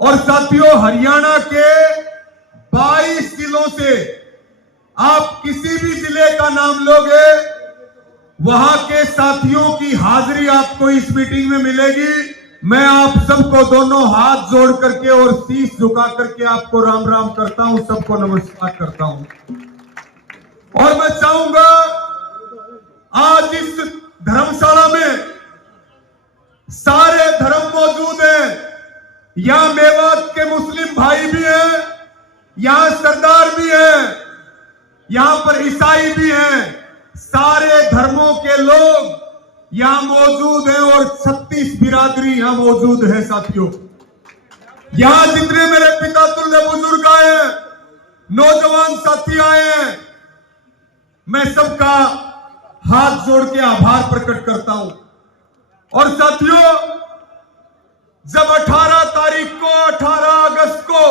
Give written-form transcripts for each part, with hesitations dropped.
और साथियों, हरियाणा के 22 जिलों से आप किसी भी जिले का नाम लोगे, वहां के साथियों की हाजिरी आपको इस मीटिंग में मिलेगी। मैं आप सबको दोनों हाथ जोड़ करके और शीश झुका करके आपको राम राम करता हूं, सबको नमस्कार करता हूं। और मैं चाहूंगा आज इस धर्मशाला में सारे धर्म मौजूद हैं। यहां मेवात के मुस्लिम भाई भी हैं, यहां सरदार भी हैं, यहां पर ईसाई भी हैं। सारे धर्मों के लोग यहां मौजूद हैं और 36 बिरादरी यहां मौजूद है। साथियों, यहां जितने मेरे पिता तुल्य बुजुर्ग आए हैं, नौजवान साथी आए हैं, मैं सबका हाथ जोड़ के आभार प्रकट करता हूं। और साथियों, जब 18 तारीख को, 18 अगस्त को,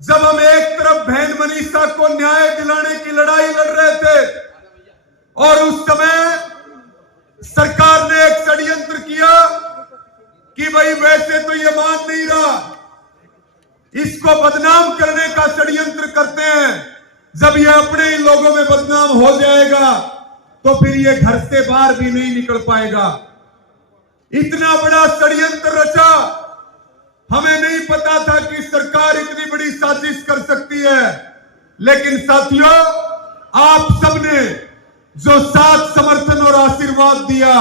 जब हम एक तरफ बहन मनीषा को न्याय दिलाने की लड़ाई लड़ रहे थे और उस समय सरकार ने एक षड्यंत्र किया कि भाई वैसे तो ये मान नहीं रहा, इसको बदनाम करने का षड्यंत्र करते हैं। जब ये अपने ही लोगों में बदनाम हो जाएगा तो फिर ये घर से बाहर भी नहीं निकल पाएगा। इतना बड़ा षड्यंत्र रचा, हमें नहीं पता था कि सरकार इतनी बड़ी साजिश कर सकती है। लेकिन साथियों, आप सबने जो साथ समर्थन और आशीर्वाद दिया,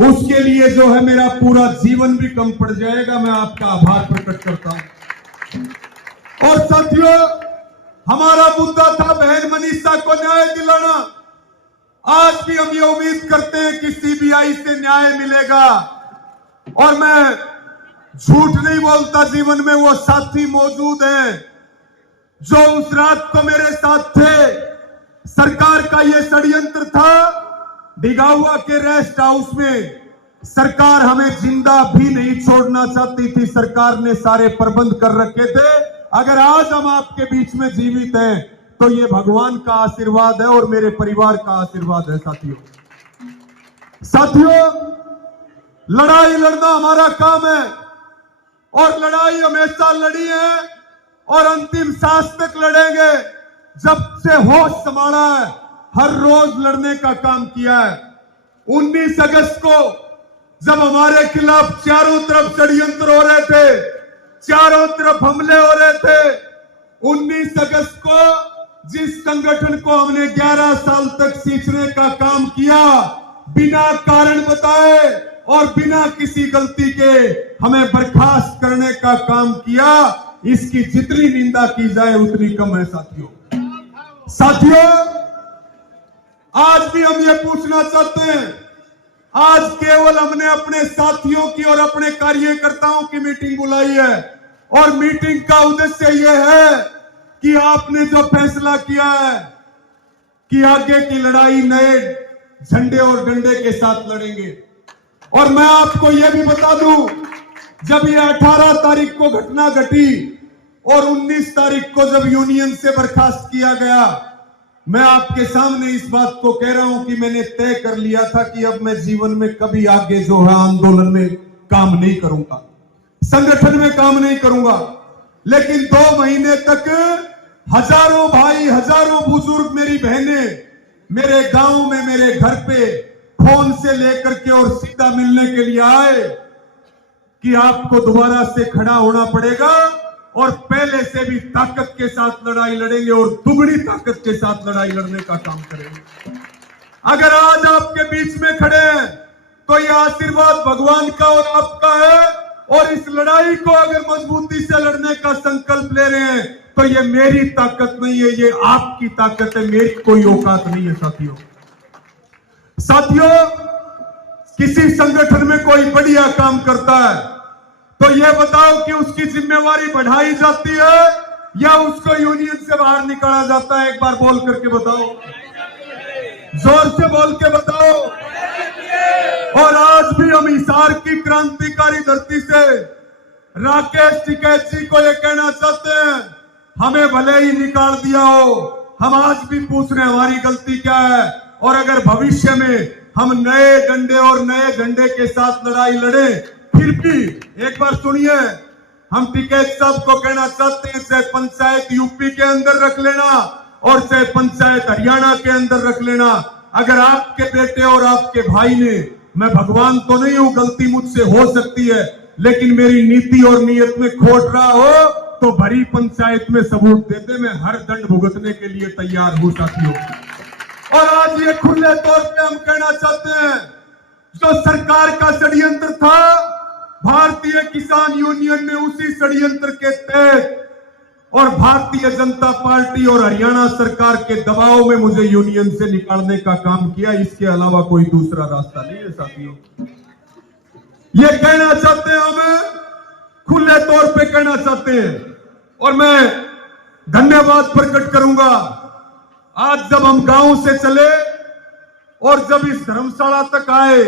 उसके लिए जो है मेरा पूरा जीवन भी कम पड़ जाएगा। मैं आपका आभार प्रकट करता हूं। और साथियों, हमारा मुद्दा था बहन मनीषा को न्याय दिलाना। आज भी हम ये उम्मीद करते हैं कि सीबीआई से न्याय मिलेगा। और मैं झूठ नहीं बोलता, जीवन में वो साथी मौजूद हैं जो उस रात को मेरे साथ थे। सरकार का ये षड्यंत्र था, डिगाहुआ के रेस्ट हाउस में सरकार हमें जिंदा भी नहीं छोड़ना चाहती थी। सरकार ने सारे प्रबंध कर रखे थे। अगर आज हम आपके बीच में जीवित हैं तो ये भगवान का आशीर्वाद है और मेरे परिवार का आशीर्वाद है। साथियों, लड़ाई लड़ना हमारा काम है और लड़ाई हमेशा लड़ी है और अंतिम सांस तक लड़ेंगे। जब से होश संभाला है, हर रोज लड़ने का काम किया है। 19 अगस्त को जब हमारे खिलाफ चारों तरफ षड्यंत्र हो रहे थे, चारों तरफ हमले हो रहे थे, 19 अगस्त को जिस संगठन को हमने 11 साल तक सींचने का काम किया, बिना कारण बताए और बिना किसी गलती के हमें बर्खास्त करने का काम किया, इसकी जितनी निंदा की जाए उतनी कम है। साथियों, आज भी हम ये पूछना चाहते हैं, आज केवल हमने अपने साथियों की और अपने कार्यकर्ताओं की मीटिंग बुलाई है और मीटिंग का उद्देश्य यह है कि आपने जो फैसला किया है कि आगे की लड़ाई नए झंडे और डंडे के साथ लड़ेंगे। और मैं आपको यह भी बता दूं, जब ये 18 तारीख को घटना घटी और 19 तारीख को जब यूनियन से बर्खास्त किया गया, मैं आपके सामने इस बात को कह रहा हूं कि मैंने तय कर लिया था कि अब मैं जीवन में कभी आगे जो है आंदोलन में काम नहीं करूंगा, संगठन में काम नहीं करूंगा। लेकिन 2 महीने तक हजारों भाई, हजारों बुजुर्ग, मेरी बहनें मेरे गांव में, मेरे घर पे फोन से लेकर के और सीधा मिलने के लिए आए कि आपको दोबारा से खड़ा होना पड़ेगा और पहले से भी ताकत के साथ लड़ाई लड़ेंगे और दुगनी ताकत के साथ लड़ाई लड़ने का काम करेंगे। अगर आज आपके बीच में खड़े हैं तो यह आशीर्वाद भगवान का और आपका है। और इस लड़ाई को अगर मजबूती से लड़ने का संकल्प ले रहे हैं तो ये मेरी ताकत नहीं है, ये आपकी ताकत है, मेरी कोई औकात नहीं है। साथियों, किसी संगठन में कोई बढ़िया काम करता है तो यह बताओ कि उसकी जिम्मेवारी बढ़ाई जाती है या उसको यूनियन से बाहर निकाला जाता है? एक बार बोल करके बताओ, जोर से बोल के बताओ। और आज भी हम हिसार की क्रांतिकारी धरती से राकेश टिकैत जी को यह कहना चाहते हैं, हमें भले ही निकाल दिया हो, हम आज भी पूछ रहे हैं हमारी गलती क्या है। और अगर भविष्य में हम नए डंडे और नए झंडे के साथ लड़ाई लड़े, फिर भी एक बार सुनिए, हम टिकैत साहब को कहना चाहते हैं, चाहे पंचायत यूपी के अंदर रख लेना और चाहे पंचायत हरियाणा के अंदर रख लेना, अगर आपके बेटे और आपके भाई ने, मैं भगवान तो नहीं हूं, गलती मुझसे हो सकती है, लेकिन मेरी नीति और नीयत में खोट रहा हो तो भरी पंचायत में सबूत दे दे, मैं हर दंड भुगतने के लिए तैयार हूं साथियों। और आज ये खुले तौर पे हम कहना चाहते हैं, जो सरकार का षड्यंत्र था, भारतीय किसान यूनियन ने उसी षड्यंत्र के तहत और भारतीय जनता पार्टी और हरियाणा सरकार के दबाव में मुझे यूनियन से निकालने का काम किया। इसके अलावा कोई दूसरा रास्ता नहीं है साथियों। ये कहना चाहते हैं, हमें खुले तौर पे कहना चाहते हैं, और मैं धन्यवाद प्रकट करूंगा। आज जब हम गांव से चले और जब इस धर्मशाला तक आए,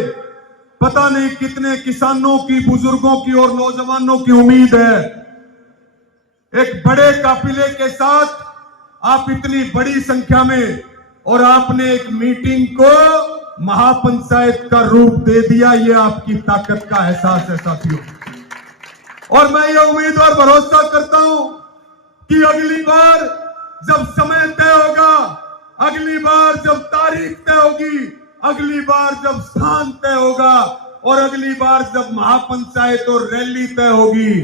पता नहीं कितने किसानों की, बुजुर्गों की और नौजवानों की उम्मीद है। एक बड़े काफिले के साथ आप इतनी बड़ी संख्या में, और आपने एक मीटिंग को महापंचायत का रूप दे दिया, ये आपकी ताकत का एहसास है साथियों। और मैं ये उम्मीद और भरोसा करता हूं कि अगली बार जब समय तय होगा, अगली बार जब तारीख तय होगी, अगली बार जब स्थान तय होगा और अगली बार जब महापंचायत और रैली तय होगी,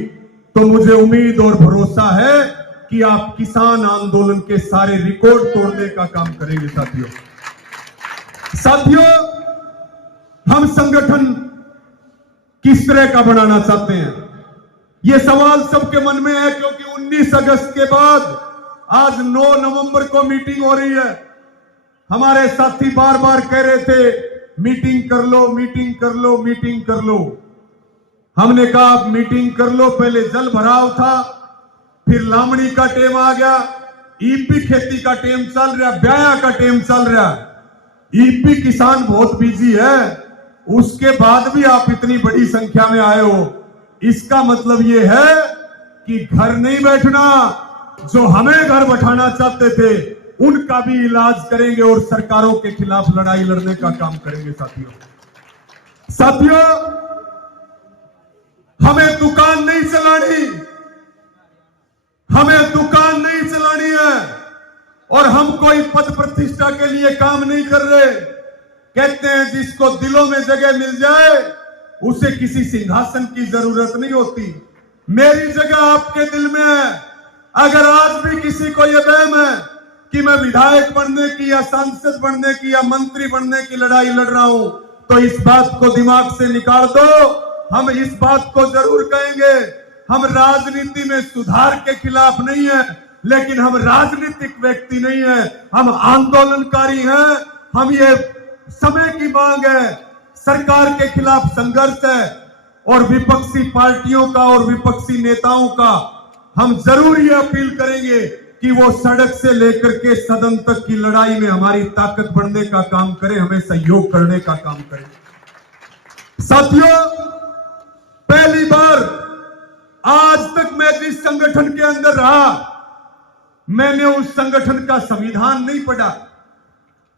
तो मुझे उम्मीद और भरोसा है कि आप किसान आंदोलन के सारे रिकॉर्ड तोड़ने का काम करेंगे साथियों। साथियों, हम संगठन किस तरह का बनाना चाहते हैं, यह सवाल सबके मन में है, क्योंकि 19 अगस्त के बाद आज 9 नवंबर को मीटिंग हो रही है। हमारे साथी बार बार कह रहे थे, मीटिंग कर लो, मीटिंग कर लो, मीटिंग कर लो। हमने कहा आप मीटिंग कर लो, पहले जल भराव था, फिर लामड़ी का टेम आ गया, ईपी खेती का टेम चल रहा, ब्याया का टेम चल रहा। ईपी किसान बहुत बिजी है, उसके बाद भी आप इतनी बड़ी संख्या में आए हो, इसका मतलब ये है कि घर नहीं बैठना, जो हमें घर बैठाना चाहते थे उनका भी इलाज करेंगे और सरकारों के खिलाफ लड़ाई लड़ने का काम करेंगे साथियों, हमें दुकान नहीं चलानी, हमें दुकान नहीं चलानी है, और हम कोई पद प्रतिष्ठा के लिए काम नहीं कर रहे। कहते हैं जिसको दिलों में जगह मिल जाए उसे किसी सिंहासन की जरूरत नहीं होती। मेरी जगह आपके दिल में है। अगर आज भी किसी को यह वहम है कि मैं विधायक बनने की या सांसद बनने की या मंत्री बनने की लड़ाई लड़ रहा हूं, तो इस बात को दिमाग से निकाल दो। हम इस बात को जरूर कहेंगे, हम राजनीति में सुधार के खिलाफ नहीं है, लेकिन हम राजनीतिक व्यक्ति नहीं है, हम आंदोलनकारी हैं। हम ये समय की मांग है, सरकार के खिलाफ संघर्ष है, और विपक्षी पार्टियों का और विपक्षी नेताओं का हम जरूर ये अपील करेंगे कि वो सड़क से लेकर के सदन तक की लड़ाई में हमारी ताकत बढ़ने का काम करें, हमें सहयोग करने का काम करें। साथियों, पहली बार आज तक मैं जिस संगठन के अंदर रहा, मैंने उस संगठन का संविधान नहीं पढ़ा।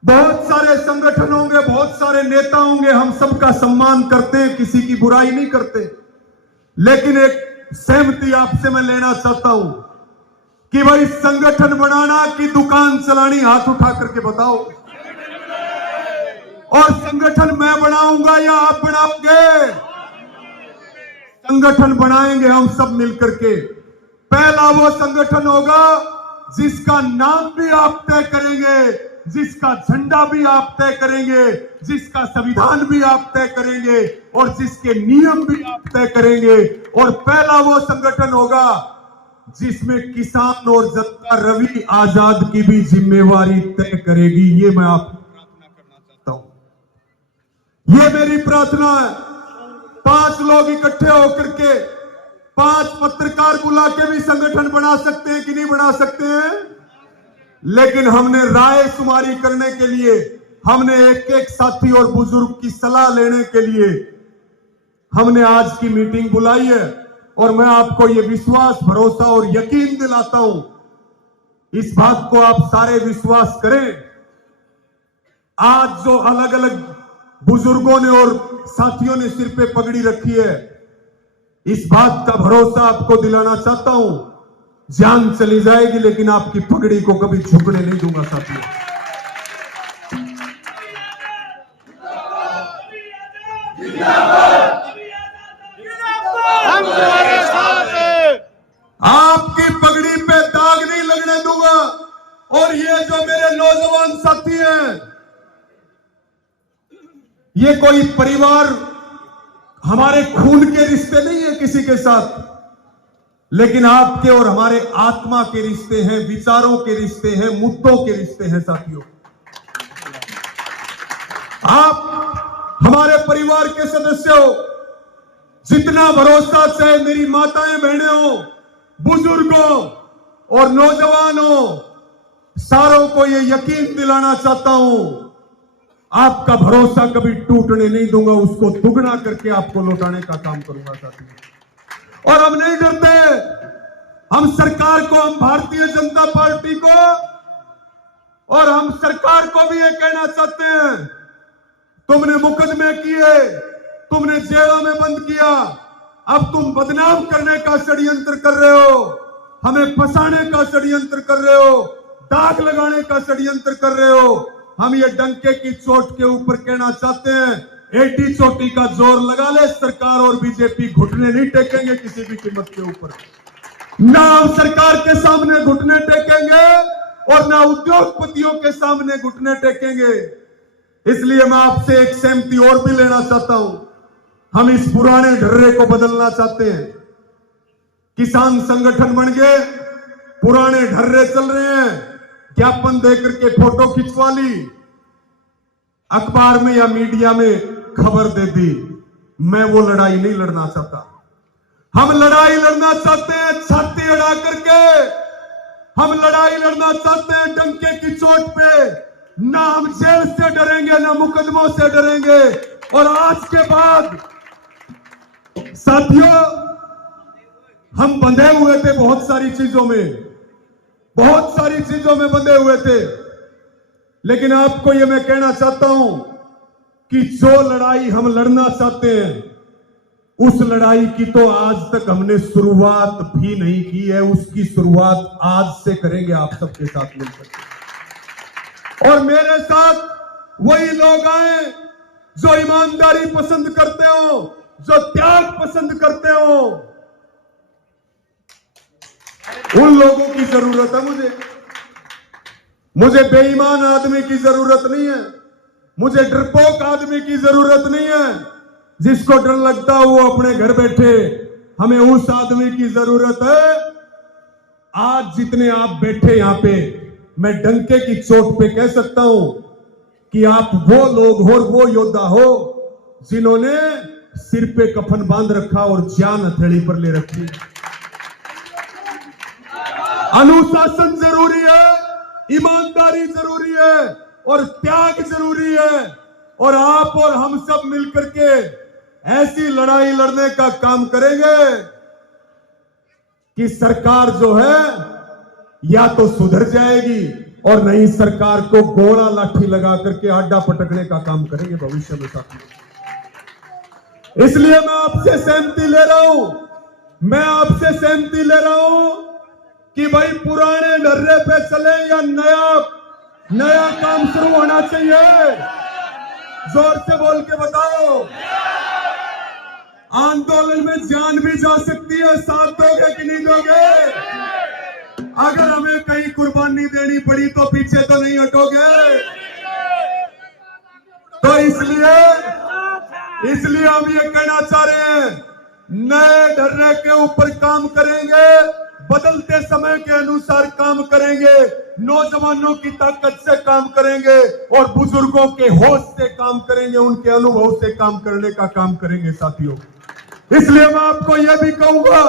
बहुत सारे संगठन होंगे, बहुत सारे नेता होंगे, हम सबका सम्मान करते हैं, किसी की बुराई नहीं करते, लेकिन एक सहमति आपसे मैं लेना चाहता हूं कि भाई संगठन बनाना कि दुकान चलानी, हाथ उठा करके बताओ। और संगठन मैं बनाऊंगा या आप बनाओगे? संगठन बनाएंगे हम सब मिलकर के। पहला वो संगठन होगा जिसका नाम भी आप तय करेंगे, जिसका झंडा भी आप तय करेंगे, जिसका संविधान भी आप तय करेंगे और जिसके नियम भी आप तय करेंगे। और पहला वो संगठन होगा जिसमें किसान और जनता रवि आजाद की भी जिम्मेवारी तय करेगी। ये मैं आपको प्रार्थना करना चाहता हूं, ये मेरी प्रार्थना है। 5 लोग इकट्ठे होकर के 5 पत्रकार बुला के भी संगठन बना सकते हैं कि नहीं बना सकते हैं? लेकिन हमने राय शुमारी करने के लिए, हमने एक एक साथी और बुजुर्ग की सलाह लेने के लिए हमने आज की मीटिंग बुलाई है। और मैं आपको ये विश्वास, भरोसा और यकीन दिलाता हूं, इस बात को आप सारे विश्वास करें। आज जो अलग अलग बुजुर्गों ने और साथियों ने सिर पे पगड़ी रखी है, इस बात का भरोसा आपको दिलाना चाहता हूं, जान चली जाएगी लेकिन आपकी पगड़ी को कभी झुकने नहीं दूंगा साथियों। हम तुम्हारे साथ हैं। आपकी पगड़ी पे दाग नहीं लगने दूंगा। और ये जो मेरे नौजवान साथी हैं, ये कोई परिवार, हमारे खून के रिश्ते नहीं है किसी के साथ, लेकिन आपके और हमारे आत्मा के रिश्ते हैं, विचारों के रिश्ते हैं, मुद्दों के रिश्ते हैं साथियों। आप हमारे परिवार के सदस्य हो। जितना भरोसा चाहे मेरी माताएं बहनें हो, बुजुर्गों और नौजवानों, सारों को यह यकीन दिलाना चाहता हूं, आपका भरोसा कभी टूटने नहीं दूंगा, उसको दुगना करके आपको लौटाने का काम करूंगा साथियों। और हम नहीं डरते। हम सरकार को, हम भारतीय जनता पार्टी को और हम सरकार को भी ये कहना चाहते हैं, तुमने मुकदमे किए, तुमने जेलों में बंद किया, अब तुम बदनाम करने का षड्यंत्र कर रहे हो, हमें फंसाने का षड्यंत्र कर रहे हो, दाग लगाने का षड्यंत्र कर रहे हो। हम ये डंके की चोट के ऊपर कहना चाहते हैं, एटी चोटी का जोर लगा ले सरकार और बीजेपी, घुटने नहीं टेकेंगे किसी भी कीमत के ऊपर। ना हम सरकार के सामने घुटने टेकेंगे और ना उद्योगपतियों के सामने घुटने टेकेंगे। इसलिए मैं आपसे एक सहमति और भी लेना चाहता हूं। हम इस पुराने ढर्रे को बदलना चाहते हैं। किसान संगठन बन गए, पुराने ढर्रे चल रहे हैं, ज्ञापन देकर के फोटो खिंचवा ली, अखबार में या मीडिया में खबर दे दी। मैं वो लड़ाई नहीं लड़ना चाहता। हम लड़ाई लड़ना चाहते हैं छाती अड़ा करके। हम लड़ाई लड़ना चाहते हैं डंके की चोट पे। ना हम जेल से डरेंगे, ना मुकदमों से डरेंगे। और आज के बाद साथियों, हम बंधे हुए थे बहुत सारी चीजों में, बहुत सारी चीजों में बंधे हुए थे, लेकिन आपको यह मैं कहना चाहता हूं कि जो लड़ाई हम लड़ना चाहते हैं, उस लड़ाई की तो आज तक हमने शुरुआत भी नहीं की है। उसकी शुरुआत आज से करेंगे आप सबके साथ मिलकर। और मेरे साथ वही लोग आए जो ईमानदारी पसंद करते हो, जो त्याग पसंद करते हो। उन लोगों की जरूरत है मुझे बेईमान आदमी की जरूरत नहीं है, मुझे डरपोक आदमी की जरूरत नहीं है, जिसको डर लगता हो वो अपने घर बैठे। हमें उस आदमी की जरूरत है। आज जितने आप बैठे यहां पे, मैं डंके की चोट पे कह सकता हूं कि आप वो लोग हो, वो योद्धा हो जिन्होंने सिर पे कफन बांध रखा और जान हथेली पर ले रखी। अनुशासन जरूरी है, ईमानदारी जरूरी है और त्याग जरूरी है। और आप और हम सब मिलकर के ऐसी लड़ाई लड़ने का काम करेंगे कि सरकार जो है या तो सुधर जाएगी और नई सरकार को गोला लाठी लगा करके आड्डा पटकने का काम करेंगे भविष्य में साथियों। इसलिए मैं आपसे सहमति ले रहा हूं, मैं आपसे सहमति ले रहा हूं कि भाई पुराने ढर्रे पे चले या नया काम शुरू होना चाहिए। जोर से बोल के बताओ। आंदोलन में जान भी जा सकती है, साथ दोगे कि नहीं दोगे? अगर हमें कहीं कुर्बानी देनी पड़ी तो पीछे तो नहीं हटोगे। तो इसलिए हम ये कहना चाह रहे हैं, नए ढर्रे के ऊपर काम करेंगे, बदलते समय के अनुसार काम करेंगे, नौजवानों की ताकत से काम करेंगे और बुजुर्गों के होश से काम करेंगे, उनके अनुभव से काम करने का काम करेंगे साथियों। इसलिए मैं आपको यह भी कहूंगा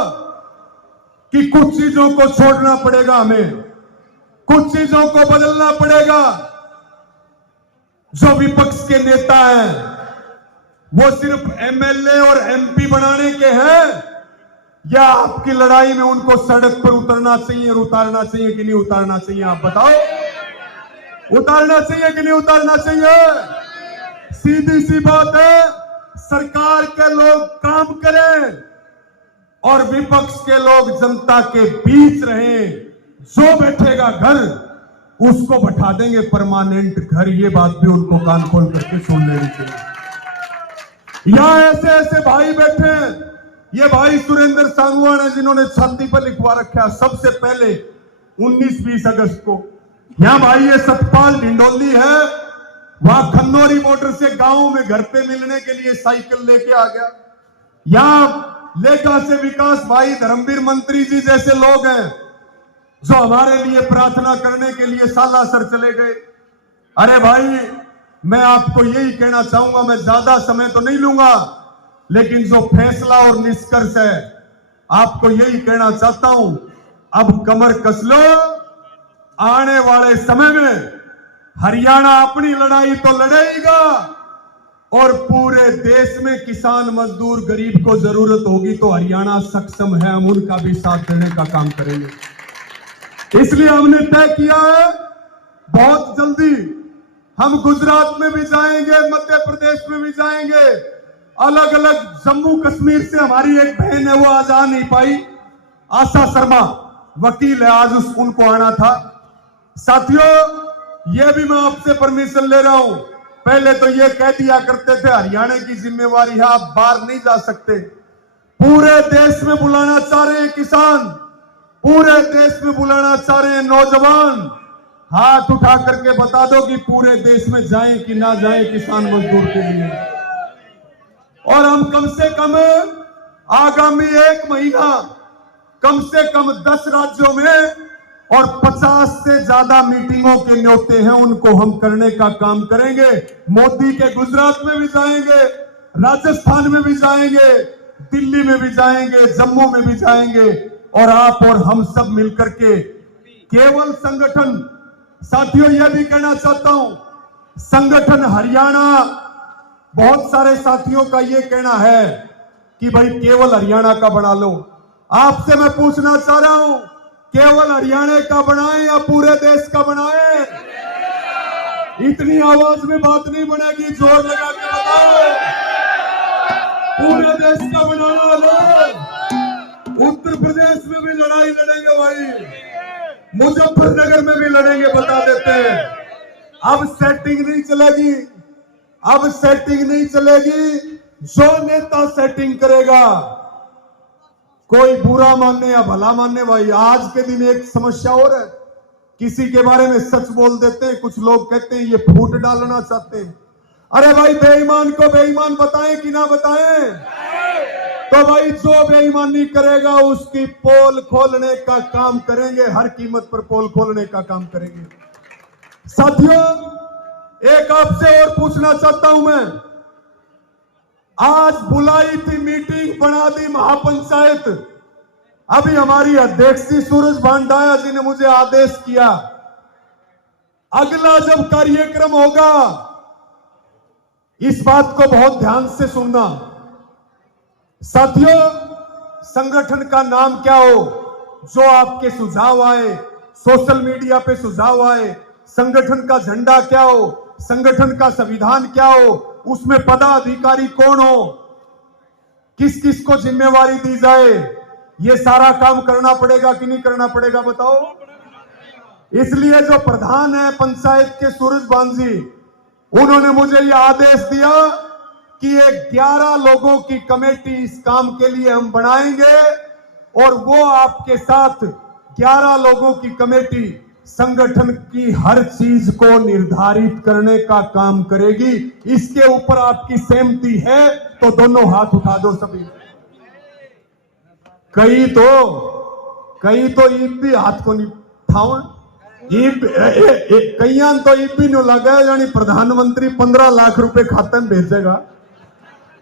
कि कुछ चीजों को छोड़ना पड़ेगा, हमें कुछ चीजों को बदलना पड़ेगा। जो विपक्ष के नेता हैं वो सिर्फ एमएलए और एमपी बनाने के हैं, या आपकी लड़ाई में उनको सड़क पर उतरना चाहिए और उतारना चाहिए कि नहीं उतारना चाहिए? आप बताओ, उतारना चाहिए कि नहीं उतारना चाहिए? सीधी सी बात है, सरकार के लोग काम करें, और विपक्ष के लोग जनता के बीच रहें। जो बैठेगा घर उसको बैठा देंगे परमानेंट घर। ये बात भी उनको कान खोल करके सुन लेनी चाहिए। यहां ऐसे ऐसे भाई बैठे हैं। ये भाई सुरेंद्र सांगवान है जिन्होंने छाती पर लिखवा रखा सबसे पहले 19-20 अगस्त को। यहां भाई ये सतपाल ढिंडोली है, वहां खन्नौरी मोटर से गांव में घर पे मिलने के लिए साइकिल लेके आ गया। यहां लेखा से विकास भाई धर्मवीर मंत्री जी जैसे लोग हैं जो हमारे लिए प्रार्थना करने के लिए सालासर चले गए। अरे भाई मैं आपको यही कहना चाहूंगा, मैं ज्यादा समय तो नहीं लूंगा, लेकिन जो फैसला और निष्कर्ष है आपको यही कहना चाहता हूं, अब कमर कस लो। आने वाले समय में हरियाणा अपनी लड़ाई तो लड़ेगा और पूरे देश में किसान मजदूर गरीब को जरूरत होगी तो हरियाणा सक्षम है, हम उनका भी साथ देने का काम करेंगे। इसलिए हमने तय किया है बहुत जल्दी हम गुजरात में भी जाएंगे, मध्य प्रदेश में भी जाएंगे, अलग अलग जम्मू कश्मीर से हमारी एक बहन है वो आज आ नहीं पाई, आशा शर्मा वकील है, आज उनको आना था। साथियों ये भी मैं आपसे परमिशन ले रहा हूं, पहले तो ये कह दिया करते थे हरियाणा की जिम्मेवारी है आप बाहर नहीं जा सकते। पूरे देश में बुलाना चाह रहे हैं किसान, पूरे देश में बुलाना चाह रहे हैं नौजवान। हाथ उठा करके बता दो कि पूरे देश में जाएं कि ना जाएं किसान मजदूर के लिए। और हम कम से कम आगामी 1 महीना कम से कम 10 राज्यों में और 50 से ज्यादा मीटिंगों के न्योते हैं उनको हम करने का काम करेंगे। मोदी के गुजरात में भी जाएंगे, राजस्थान में भी जाएंगे, दिल्ली में भी जाएंगे, जम्मू में भी जाएंगे और आप और हम सब मिलकर के केवल संगठन, साथियों यह भी कहना चाहता हूं, संगठन हरियाणा, बहुत सारे साथियों का यह कहना है कि भाई केवल हरियाणा का बना लो। आपसे मैं पूछना चाह रहा हूं, केवल हरियाणा का बनाएं या पूरे देश का बनाएं? इतनी आवाज में बात नहीं बनेगी, जोर लगा के बताओ। पूरे देश का बनाना है। उत्तर प्रदेश में भी लड़ाई लड़ेंगे भाई, मुजफ्फरनगर में भी लड़ेंगे, बता देते हैं। अब सेटिंग नहीं चलेगी, अब सेटिंग नहीं चलेगी, जो नेता सेटिंग करेगा, कोई बुरा मानने या भला मानने। भाई आज के दिन एक समस्या और है, किसी के बारे में सच बोल देते हैं, कुछ लोग कहते हैं ये फूट डालना चाहते हैं। अरे भाई बेईमान को बेईमान बताएं कि ना बताएं? तो भाई जो बेईमानी करेगा उसकी पोल खोलने का काम करेंगे, हर कीमत पर पोल खोलने का काम करेंगे। साथियों एक आपसे और पूछना चाहता हूं मैं, आज बुलाई थी मीटिंग, बना दी महापंचायत, अभी हमारी अध्यक्ष जी सूरज भांडाया जी ने मुझे आदेश किया अगला जब कार्यक्रम होगा इस बात को बहुत ध्यान से सुनना। साथियों संगठन का नाम क्या हो, जो आपके सुझाव आए, सोशल मीडिया पे सुझाव आए, संगठन का झंडा क्या हो, संगठन का संविधान क्या हो, उसमें पदाधिकारी कौन हो, किस किस को जिम्मेवारी दी जाए, ये सारा काम करना पड़ेगा कि नहीं करना पड़ेगा बताओ। इसलिए जो प्रधान है पंचायत के सूरज भान जी, उन्होंने मुझे ये आदेश दिया कि ये 11 लोगों की कमेटी इस काम के लिए हम बनाएंगे और वो आपके साथ 11 लोगों की कमेटी संगठन की हर चीज को निर्धारित करने का काम करेगी। इसके ऊपर आपकी सहमति है तो दोनों हाथ उठा दो सभी। कई तो ईब भी हाथ को नहीं उठाओ, कईयान तो ईब भी नहीं लगा, यानी प्रधानमंत्री 15 लाख रुपए खाते में भेजेगा।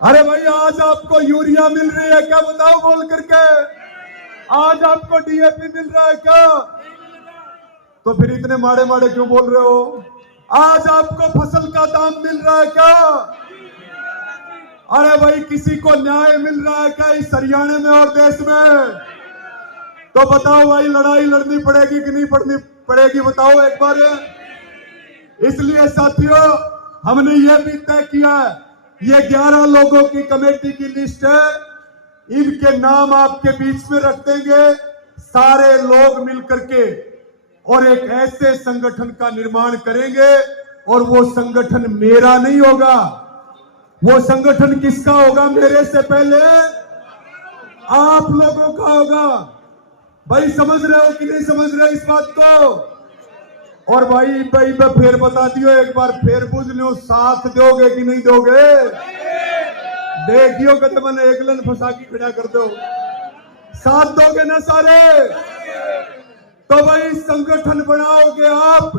अरे भाई आज आपको यूरिया मिल रही है क्या बताओ बोल करके, आज आपको डीएपी मिल रहा है क्या, तो फिर इतने माड़े माड़े क्यों बोल रहे हो? आज आपको फसल का दाम मिल रहा है क्या? अरे भाई किसी को न्याय मिल रहा है क्या इस हरियाणा में और देश में? तो बताओ भाई लड़ाई लड़नी पड़ेगी कि नहीं पड़ेगी बताओ एक बार। इसलिए साथियों हमने ये भी तय किया है, ये 11 लोगों की कमेटी की लिस्ट है, इनके नाम आपके बीच में रख देंगे सारे लोग मिलकर के, और एक ऐसे संगठन का निर्माण करेंगे। और वो संगठन मेरा नहीं होगा, वो संगठन किसका होगा? मेरे से पहले आप लोगों का होगा। भाई समझ रहे हो कि नहीं समझ रहे इस बात को? और भाई मैं फिर बता दियो एक बार, फिर बुझ लो, साथ दोगे कि नहीं दोगे? देखियो कदम मैंने एकलन फंसा की खड़ा कर दो, साथ दोगे ना सारे? तो भाई संगठन बनाओगे आप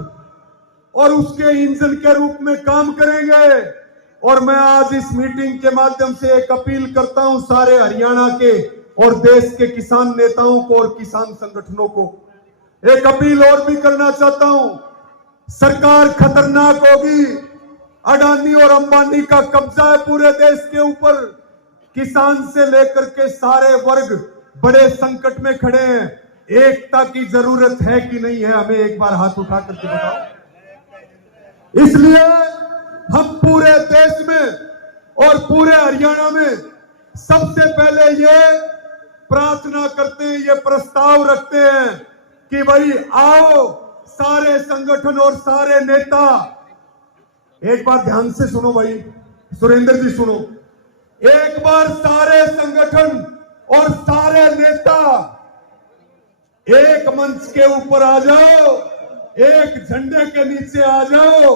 और उसके इंजन के रूप में काम करेंगे। और मैं आज इस मीटिंग के माध्यम से एक अपील करता हूं सारे हरियाणा के और देश के किसान नेताओं को और किसान संगठनों को, एक अपील और भी करना चाहता हूं। सरकार खतरनाक होगी, अडानी और अंबानी का कब्जा है पूरे देश के ऊपर। किसान से लेकर के सारे वर्ग बड़े संकट में खड़े हैं। एकता की जरूरत है कि नहीं है? हमें एक बार हाथ उठा करके बताओ। इसलिए हम पूरे देश में और पूरे हरियाणा में सबसे पहले ये प्रार्थना करते हैं, ये प्रस्ताव रखते हैं कि भाई आओ सारे संगठन और सारे नेता, एक बार ध्यान से सुनो भाई, सुरेंद्र जी सुनो, एक बार सारे संगठन और सारे नेता एक मंच के ऊपर आ जाओ, एक झंडे के नीचे आ जाओ,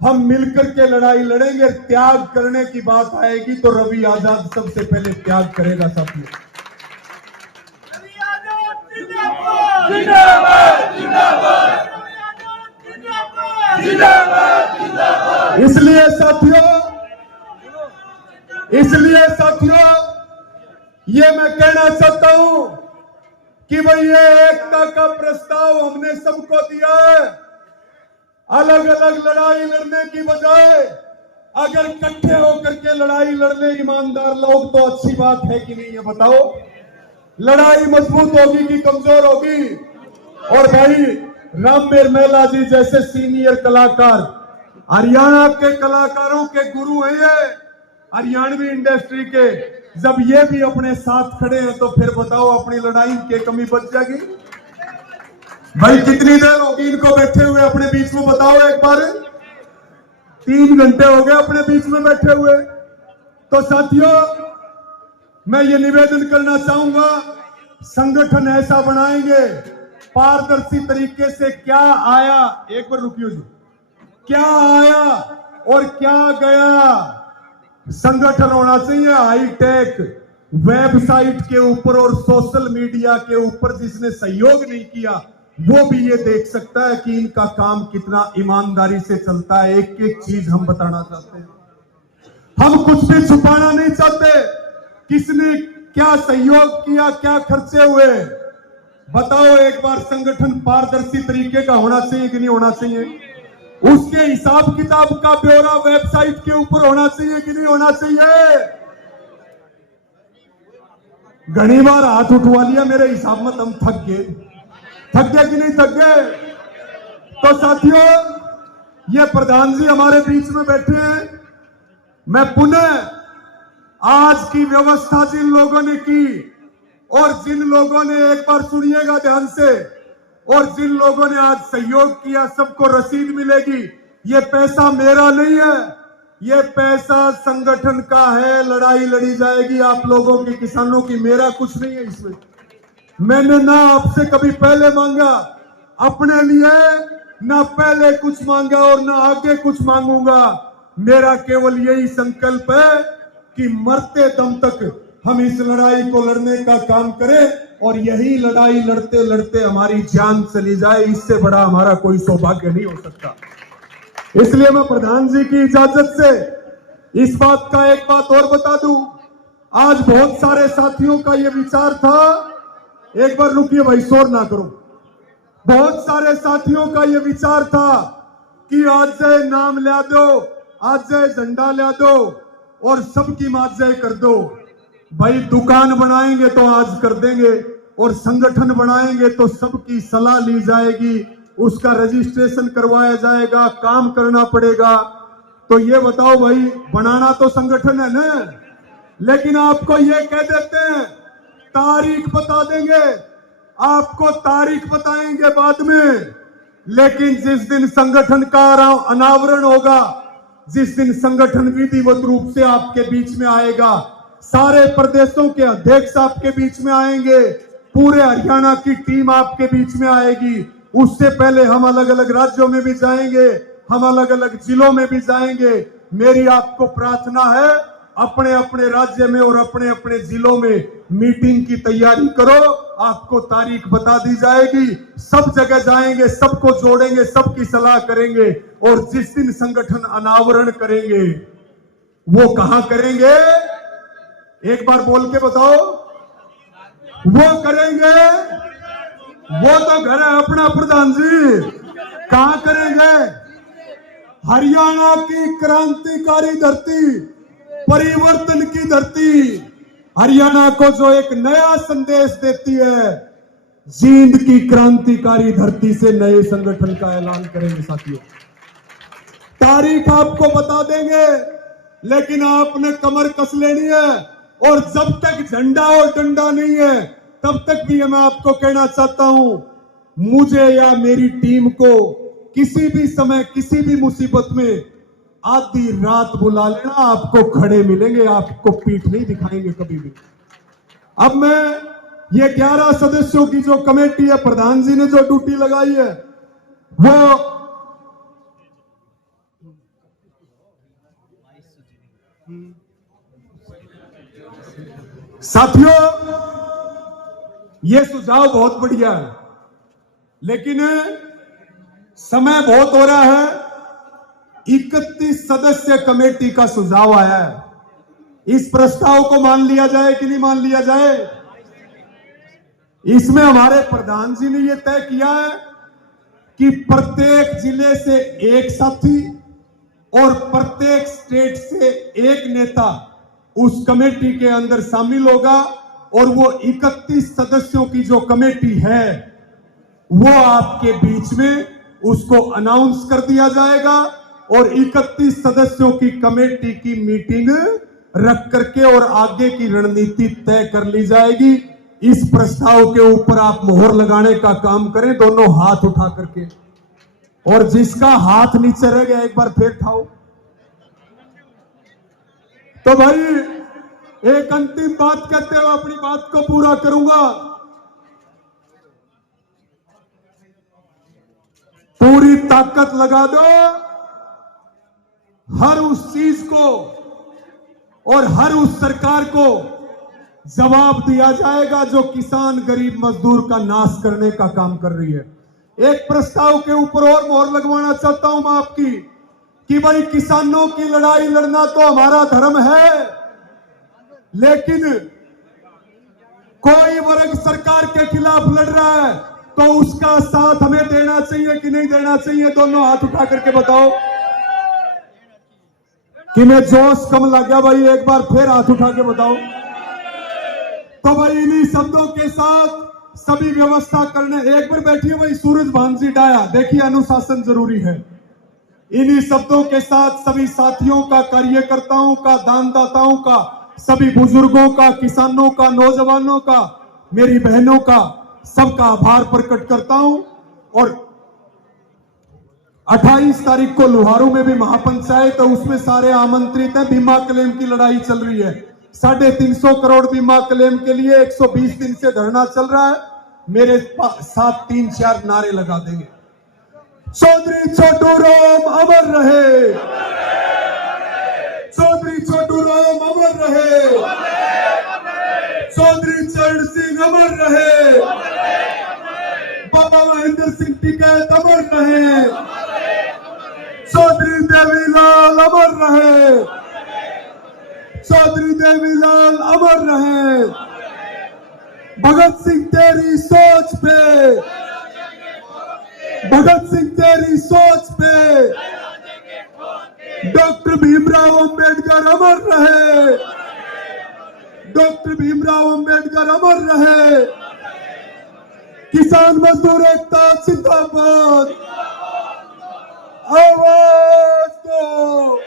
हम मिलकर के लड़ाई लड़ेंगे। त्याग करने की बात आएगी तो रवि आजाद सबसे पहले त्याग करेगा साथियों। इसलिए साथियों ये मैं कहना चाहता हूं कि भाई ये एकता का प्रस्ताव हमने सबको दिया है। अलग अलग लड़ाई लड़ने की बजाय अगर इकट्ठे होकर के लड़ाई लड़ने ईमानदार लोग तो अच्छी बात है कि नहीं, ये बताओ? लड़ाई मजबूत होगी कि कमजोर होगी? और भाई रामवीर मेला जी जैसे सीनियर कलाकार, हरियाणा के कलाकारों के गुरु हैं ये, हरियाणवी इंडस्ट्री के, जब ये भी अपने साथ खड़े हैं तो फिर बताओ अपनी लड़ाई की कमी बच जाएगी? भाई कितनी देर होगी इनको बैठे हुए अपने बीच में, बताओ एक बार? 3 घंटे हो गए अपने बीच में बैठे हुए। तो साथियों मैं ये निवेदन करना चाहूंगा, संगठन ऐसा बनाएंगे पारदर्शी तरीके से। क्या आया, एक बार रुकियो जी, क्या आया और क्या गया? संगठन होना चाहिए हाईटेक, वेबसाइट के ऊपर और सोशल मीडिया के ऊपर जिसने सहयोग नहीं किया वो भी ये देख सकता है कि इनका काम कितना ईमानदारी से चलता है। एक एक चीज हम बताना चाहते हैं, हम कुछ भी छुपाना नहीं चाहते। किसने क्या सहयोग किया, क्या खर्चे हुए, बताओ एक बार। संगठन पारदर्शी तरीके का होना चाहिए कि नहीं होना चाहिए? उसके हिसाब किताब का ब्यौरा वेबसाइट के ऊपर होना चाहिए कि नहीं होना चाहिए? घनी बार हाथ उठवा लिया, मेरे हिसाब में हम थक गए कि नहीं थक गए? तो साथियों ये प्रधान जी हमारे बीच में बैठे हैं। मैं पुनः आज की व्यवस्था जिन लोगों ने की और जिन लोगों ने, एक बार सुनिएगा ध्यान से, और जिन लोगों ने आज सहयोग किया सबको रसीद मिलेगी। ये पैसा मेरा नहीं है, ये पैसा संगठन का है। लड़ाई लड़ी जाएगी आप लोगों की, किसानों की, मेरा कुछ नहीं है इसमें। मैंने ना आपसे कभी पहले मांगा अपने लिए, ना पहले कुछ मांगा और ना आगे कुछ मांगूंगा। मेरा केवल यही संकल्प है कि मरते दम तक हम इस लड़ाई को लड़ने का काम करें और यही लड़ाई लड़ते लड़ते हमारी जान चली जाए। इससे बड़ा हमारा कोई सौभाग्य नहीं हो सकता। इसलिए मैं प्रधान जी की इजाजत से इस बात का एक बात और बता दूं। आज बहुत सारे साथियों का यह विचार था, एक बार रुकिए भाई, शोर ना करो। बहुत सारे साथियों का यह विचार था कि आज जय नाम ला दो, आज जय झंडा ला दो और सबकी मात जय कर दो। भाई दुकान बनाएंगे तो आज कर देंगे और संगठन बनाएंगे तो सबकी सलाह ली जाएगी, उसका रजिस्ट्रेशन करवाया जाएगा, काम करना पड़ेगा। तो ये बताओ भाई, बनाना तो संगठन है ना, लेकिन आपको ये कह देते हैं तारीख बता देंगे, आपको तारीख बताएंगे बाद में। लेकिन जिस दिन संगठन का अनावरण होगा, जिस दिन संगठन विधिवत रूप से आपके बीच में आएगा, सारे प्रदेशों के अध्यक्ष आपके बीच में आएंगे, पूरे हरियाणा की टीम आपके बीच में आएगी। उससे पहले हम अलग अलग राज्यों में भी जाएंगे, हम अलग अलग जिलों में भी जाएंगे। मेरी आपको प्रार्थना है, अपने अपने राज्य में और अपने अपने जिलों में मीटिंग की तैयारी करो। आपको तारीख बता दी जाएगी, सब जगह जाएंगे, सबको जोड़ेंगे, सबकी सलाह करेंगे। और जिस दिन संगठन अनावरण करेंगे, वो कहां करेंगे? एक बार बोल के बताओ। वो करेंगे, वो तो घर है अपना प्रधान जी। कहां करेंगे? हरियाणा की क्रांतिकारी धरती, परिवर्तन की धरती, हरियाणा को जो एक नया संदेश देती है, जींद की क्रांतिकारी धरती से नए संगठन का ऐलान करेंगे। साथियों, तारीख आपको बता देंगे, लेकिन आपने कमर कस लेनी है। और जब तक झंडा और डंडा नहीं है, तब तक भी मैं आपको कहना चाहता हूं, मुझे या मेरी टीम को किसी भी समय, किसी भी मुसीबत में आधी रात बुला लेना, आपको खड़े मिलेंगे, आपको पीठ नहीं दिखाएंगे कभी भी। अब मैं ये 11 सदस्यों की जो कमेटी है, प्रधान जी ने जो ड्यूटी लगाई है, वो साथियों, ये सुझाव बहुत बढ़िया है, लेकिन समय बहुत हो रहा है। 31 सदस्य कमेटी का सुझाव आया है। इस प्रस्ताव को मान लिया जाए कि नहीं मान लिया जाए? इसमें हमारे प्रधान जी ने यह तय किया है कि प्रत्येक जिले से एक साथी और प्रत्येक स्टेट से एक नेता उस कमेटी के अंदर शामिल होगा। और वो 31 सदस्यों की जो कमेटी है, वो आपके बीच में उसको अनाउंस कर दिया जाएगा और 31 सदस्यों की कमेटी की मीटिंग रख करके और आगे की रणनीति तय कर ली जाएगी। इस प्रस्ताव के ऊपर आप मोहर लगाने का काम करें, दोनों हाथ उठा करके। और जिसका हाथ नीचे रह गया, एक बार फिर उठाओ। तो भाई, एक अंतिम बात कहते हुए अपनी बात को पूरा करूंगा। पूरी ताकत लगा दो, हर उस चीज को और हर उस सरकार को जवाब दिया जाएगा जो किसान, गरीब मजदूर का नाश करने का काम कर रही है। एक प्रस्ताव के ऊपर और मोहर लगवाना चाहता हूं मैं आपकी, कि भाई किसानों की लड़ाई लड़ना तो हमारा धर्म है, लेकिन कोई वर्ग सरकार के खिलाफ लड़ रहा है तो उसका साथ हमें देना चाहिए कि नहीं देना चाहिए? दोनों हाथ उठा करके बताओ। कि मैं जोश कम लग गया भाई, एक बार फिर हाथ उठा के बताओ। तो भाई, इन्हीं शब्दों के साथ सभी व्यवस्था करने, एक बार बैठिए भाई, सूरज भानजी डाया, देखिए अनुशासन जरूरी है। इन्हीं शब्दों के साथ सभी साथियों का, कार्यकर्ताओं का, दानदाताओं का, सभी बुजुर्गों का, किसानों का, नौजवानों का, मेरी बहनों का, सबका आभार प्रकट करता हूं। और 28 तारीख को लोहारू में भी महापंचायत है, उसमें सारे आमंत्रित हैं। बीमा क्लेम की लड़ाई चल रही है, 350 करोड़ बीमा क्लेम के लिए 120 दिन से धरना चल रहा है। मेरे साथ 3-4 नारे लगा देंगे। चौधरी छोटू राम अमर रहे, चौधरी छोटू राम अमर रहे, चौधरी चरण सिंह अमर रहे, बाबा महेंद्र सिंह टिकैत अमर रहे, चौधरी देवीलाल अमर रहे, चौधरी देवीलाल अमर रहे। भगत सिंह तेरी सोच पे, भगत सिंह तेरी सोच पे, डॉक्टर भीमराव अंबेडकर अमर रहे, डॉक्टर भीमराव अंबेडकर अमर रहे। किसान मजदूर एकता जिंदाबाद, आवाज दो,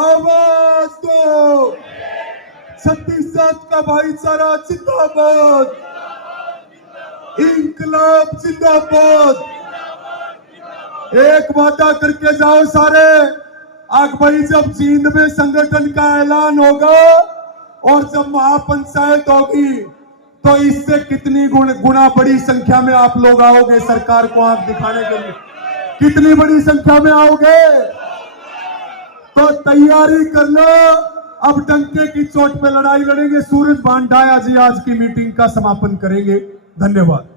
आवाज दो। जात का भाईचारा जिंदाबाद, इंकलाब जिंदाबाद। एक वादा करके जाओ सारे, आग भाई जब जींद में संगठन का ऐलान होगा और जब महापंचायत होगी तो इससे कितनी गुना बड़ी संख्या में आप लोग आओगे सरकार को आंख दिखाने के लिए, कितनी बड़ी संख्या में आओगे। तो तैयारी कर लो, अब डंके की चोट पे लड़ाई लड़ेंगे। सूरज भांडाया जी आज की मीटिंग का समापन करेंगे। धन्यवाद।